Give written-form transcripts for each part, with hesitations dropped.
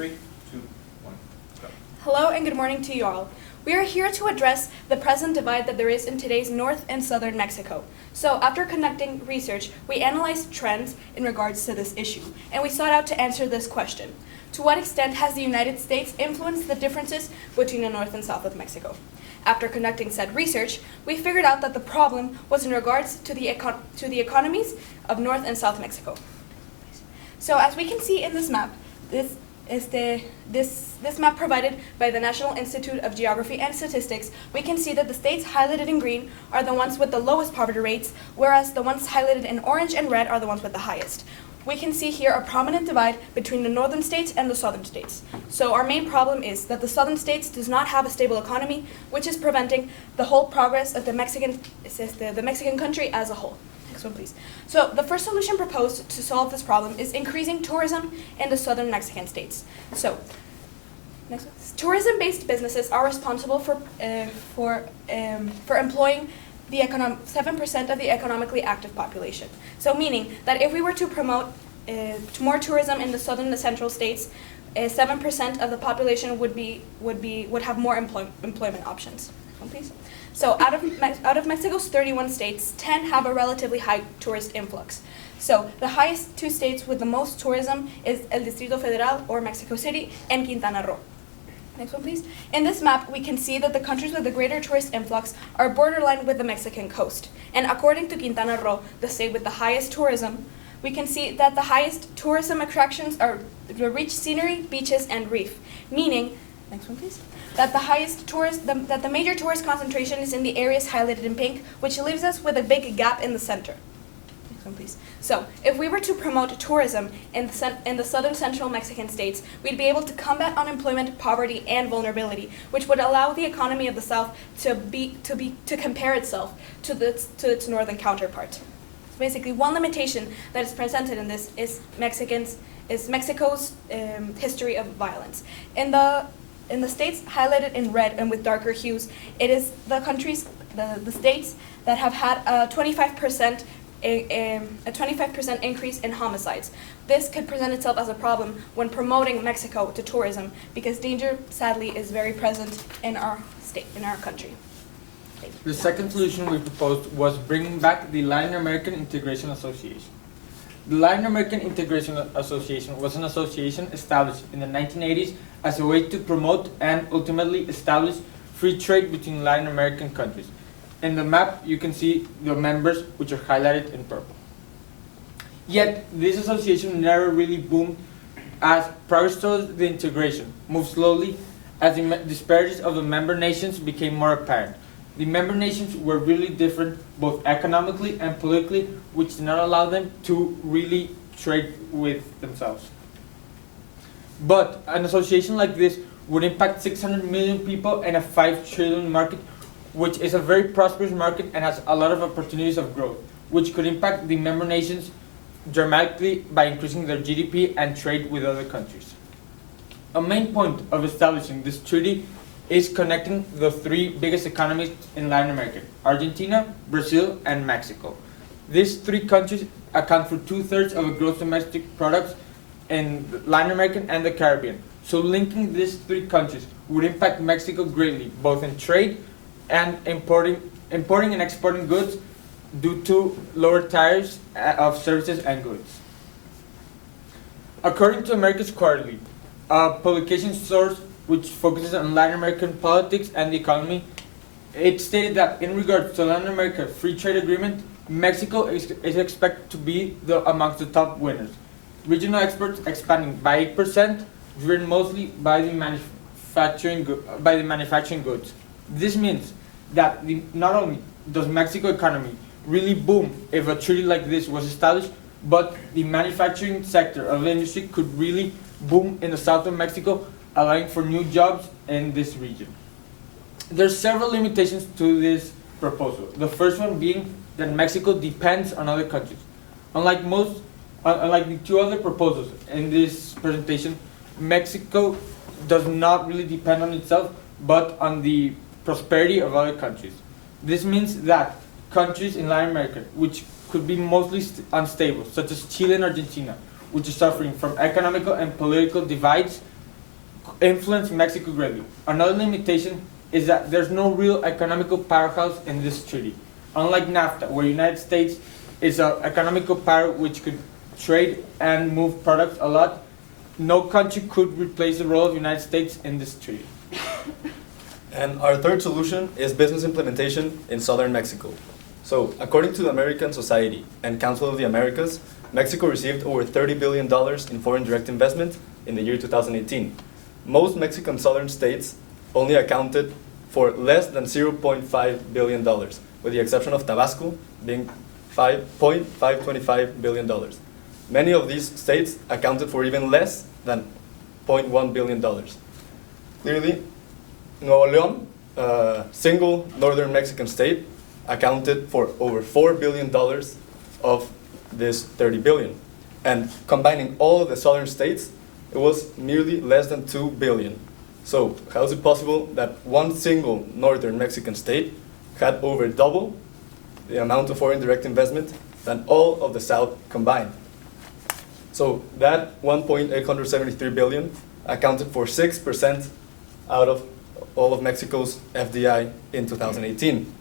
3, 2, 1, go. Hello and good morning to you all. We are here to address the present divide that there is in today's North and Southern Mexico. So after conducting research, we analyzed trends in regards to this issue, and we sought out to answer this question. To what extent has the United States influenced the differences between the North and South of Mexico? After conducting said research, we figured out that the problem was in regards to the economies of North and South Mexico. So as we can see in this map, this map provided by the National Institute of Geography and Statistics, we can see that the states highlighted in green are the ones with the lowest poverty rates, whereas the ones highlighted in orange and red are the ones with the highest. We can see here a prominent divide between the northern states and the southern states. So our main problem is that the southern states does not have a stable economy, which is preventing the whole progress of the Mexican country as a whole. Next one, please. So the first solution proposed to solve this problem is increasing tourism in the southern Mexican states. So, next one. Tourism-based businesses are responsible for employing the 7% of the economically active population. So meaning that if we were to promote more tourism in the southern and the central states, 7% of the population would have more employment options. Next one, please. So out of Mexico's 31 states, 10 have a relatively high tourist influx. So the highest two states with the most tourism is El Distrito Federal, or Mexico City, and Quintana Roo. Next one, please. In this map, we can see that the countries with the greater tourist influx are borderline with the Mexican coast. And according to Quintana Roo, the state with the highest tourism, we can see that the highest tourism attractions are the rich scenery, beaches, and reef. Meaning, next one, please, that the major tourist concentration is in the areas highlighted in pink, which leaves us with a big gap in the center. Next one, please. So, if we were to promote tourism in the southern central Mexican states, we'd be able to combat unemployment, poverty, and vulnerability, which would allow the economy of the South to compare itself to its northern counterpart. So basically, one limitation that is presented in this is Mexico's history of violence. In the states highlighted in red and with darker hues, it is the states that have had a 25% increase in homicides. This could present itself as a problem when promoting Mexico to tourism, because danger, sadly, is very present in our state, in our country. The second solution we proposed was bringing back the Latin American Integration Association. The Latin American Integration Association was an association established in the 1980s as a way to promote and ultimately establish free trade between Latin American countries. In the map, you can see the members, which are highlighted in purple. Yet, this association never really boomed, as progress towards the integration moved slowly as the disparities of the member nations became more apparent. The member nations were really different, both economically and politically, which did not allow them to really trade with themselves. But an association like this would impact 600 million people and a 5 trillion market, which is a very prosperous market and has a lot of opportunities of growth, which could impact the member nations dramatically by increasing their GDP and trade with other countries. A main point of establishing this treaty is connecting the 3 biggest economies in Latin America: Argentina, Brazil, and Mexico. These 3 countries account for 2/3 of the gross domestic products in Latin America and the Caribbean. So linking these 3 countries would impact Mexico greatly, both in trade and importing and exporting goods due to lower tariffs of services and goods. According to America's Quarterly, a publication source which focuses on Latin American politics and the economy, it stated that in regards to Latin America Free Trade Agreement, Mexico is expected to be amongst the top winners. Regional exports expanding by 8%, driven mostly by the manufacturing goods. This means that not only does Mexico economy really boom if a treaty like this was established, but the manufacturing sector of the industry could really boom in the south of Mexico, allowing for new jobs in this region. There's several limitations to this proposal. The first one being that Mexico depends on other countries. Unlike the 2 other proposals in this presentation, Mexico does not really depend on itself, but on the prosperity of other countries. This means that countries in Latin America, which could be mostly unstable, such as Chile and Argentina, which is suffering from economical and political divides, influence Mexico greatly. Another limitation is that there's no real economical powerhouse in this treaty. Unlike NAFTA, where United States is an economical power which could trade and move products a lot, no country could replace the role of the United States in this treaty. And our third solution is business implementation in southern Mexico. So, according to the American Society and Council of the Americas, Mexico received over $30 billion in foreign direct investment in the year 2018. Most Mexican southern states only accounted for less than $0.5 billion, with the exception of Tabasco being $5.525 billion. Many of these states accounted for even less than $0.1 billion. Clearly, Nuevo León, a single northern Mexican state, accounted for over $4 billion of this 30 billion. And combining all of the southern states, it was merely less than 2 billion. So how is it possible that one single northern Mexican state had over double the amount of foreign direct investment than all of the south combined? So that 1.873 billion accounted for 6% out of all of Mexico's FDI in 2018.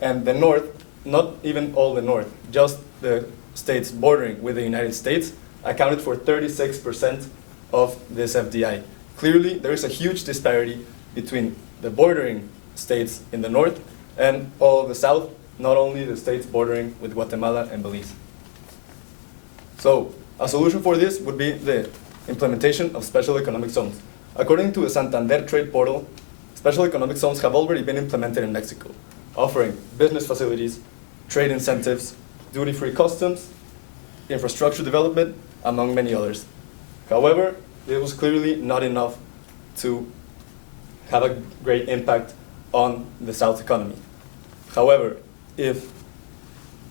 And the north, not even all the north, just the states bordering with the United States, accounted for 36% of this FDI. Clearly, there is a huge disparity between the bordering states in the north and all of the south, not only the states bordering with Guatemala and Belize. So, a solution for this would be the implementation of special economic zones. According to the Santander Trade Portal, special economic zones have already been implemented in Mexico, offering business facilities, trade incentives, duty-free customs, infrastructure development, among many others. However, it was clearly not enough to have a great impact on the South economy. However, if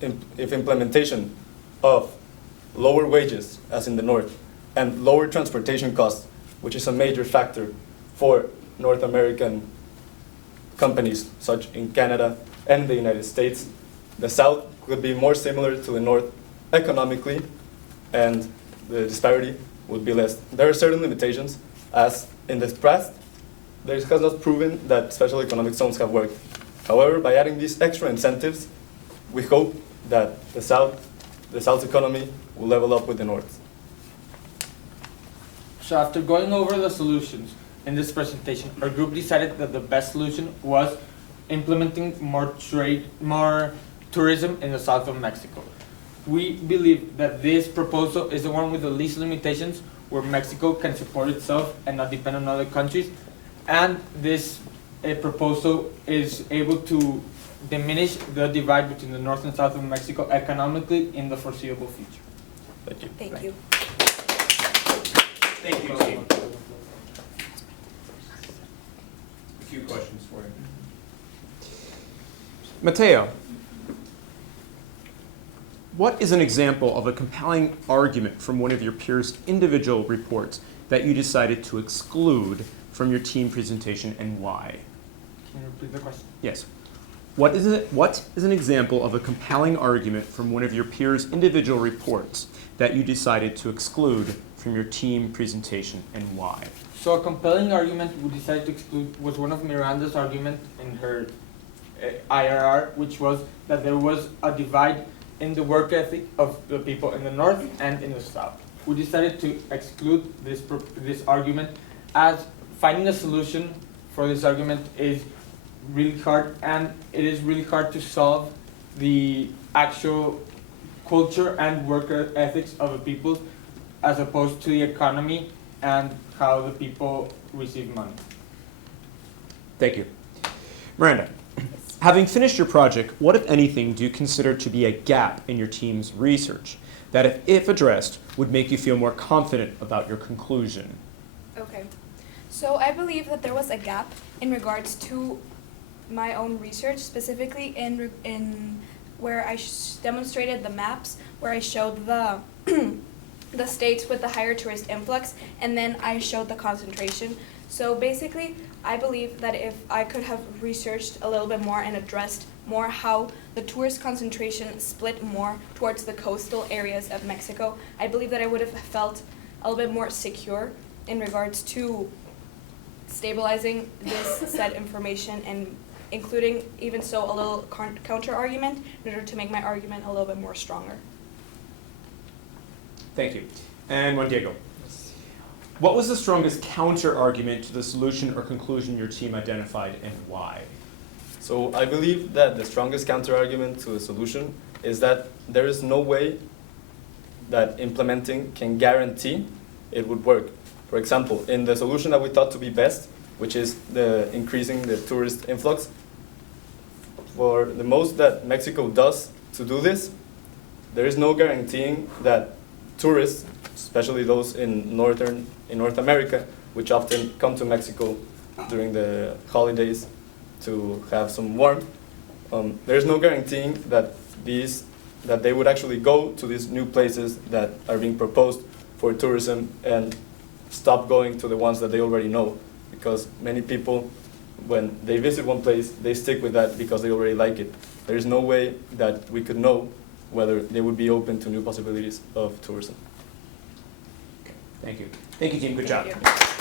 implementation of lower wages, as in the North, and lower transportation costs, which is a major factor for North American companies, such in Canada and the United States, the South could be more similar to the North economically, and the disparity would be less. There are certain limitations, as in the past, there has not proven that special economic zones have worked. However, by adding these extra incentives, we hope that the South's economy will level up with the North. So after going over the solutions in this presentation, our group decided that the best solution was implementing more tourism in the south of Mexico. We believe that this proposal is the one with the least limitations, where Mexico can support itself and not depend on other countries, and this proposal is able to diminish the divide between the north and south of Mexico economically in the foreseeable future. Thank you. Thank you. Thank you, team. A few questions for you. Mateo, what is an example of a compelling argument from one of your peers' individual reports that you decided to exclude from your team presentation, and why? Can you repeat the question? Yes. What is an example of a compelling argument from one of your peers' individual reports that you decided to exclude from your team presentation, and why? So a compelling argument we decided to exclude was one of Miranda's argument in her IRR, which was that there was a divide in the work ethic of the people in the north and in the south. We decided to exclude this argument, as finding a solution for this argument is really hard, and it is really hard to solve the actual culture and work ethics of the people, as opposed to the economy and how the people receive money. Thank you. Miranda, having finished your project, what, if anything, do you consider to be a gap in your team's research that, if addressed, would make you feel more confident about your conclusion? Okay. So I believe that there was a gap in regards to my own research, specifically in where I demonstrated the maps, where I showed the the states with the higher tourist influx, and then I showed the concentration. So basically, I believe that if I could have researched a little bit more and addressed more how the tourist concentration split more towards the coastal areas of Mexico, I believe that I would have felt a little bit more secure in regards to stabilizing this said information and including even so a little counter argument in order to make my argument a little bit more stronger. Thank you. And Juan Diego, what was the strongest counter argument to the solution or conclusion your team identified and why? So I believe that the strongest counter-argument to a solution is that there is no way that implementing can guarantee it would work. For example, in the solution that we thought to be best, which is the increasing the tourist influx, for the most that Mexico does to do this, there is no guaranteeing that tourists, especially those in North America, which often come to Mexico during the holidays to have some warmth, there is no guaranteeing that they would actually go to these new places that are being proposed for tourism and stop going to the ones that they already know. Because many people, when they visit one place, they stick with that because they already like it. There is no way that we could know whether they would be open to new possibilities of tourism. Thank you. Thank you, team. Good Thank job. you.